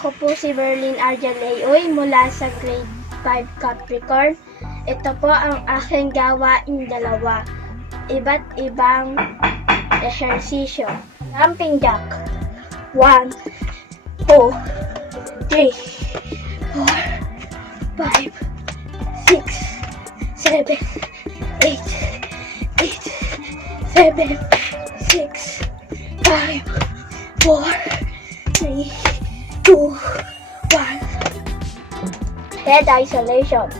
Ako po si Arlene mula sa grade 5 Capricorn. Ito po ang aking gawain dalawa. Iba't ibang ehersisyo. Jumping jack. 1, 2, 3, 4, 5, 6, 7, 8, 7, 6, 5, 4, 3, 2, 1. Head isolation.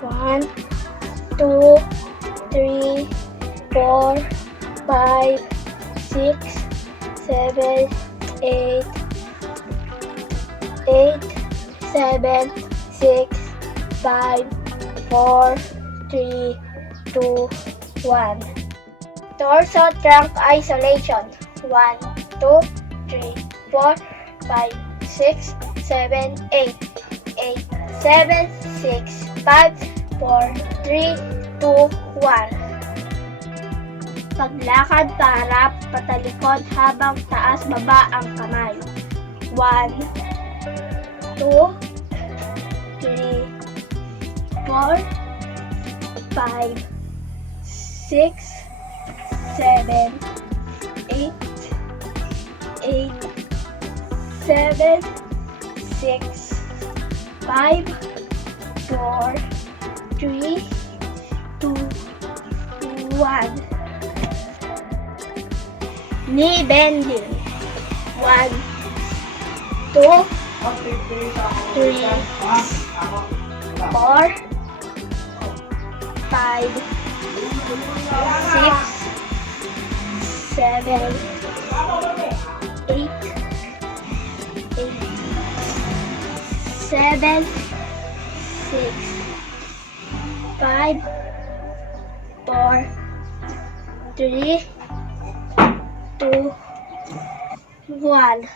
1, 2, 3, 4, 5, 6, 7, 8, 7, 6, 5, 4, 3, 2, 1. Torso trunk isolation. 1, 2, 3, 4, 5, 6, 7, 8, 7, 6, 5, 4, 3, 2, 1. Paglakad, paharap, patalikod habang taas baba ang kamay. 1, 2, 3, 4, 5, 6, 7, 8, 7, 6, 5, 4, 3, 2, 1. Knee bending. 1, 2, 3, 4, 5, 6, 7, 8, 7, 6, 5, 4, 3, 2, 1.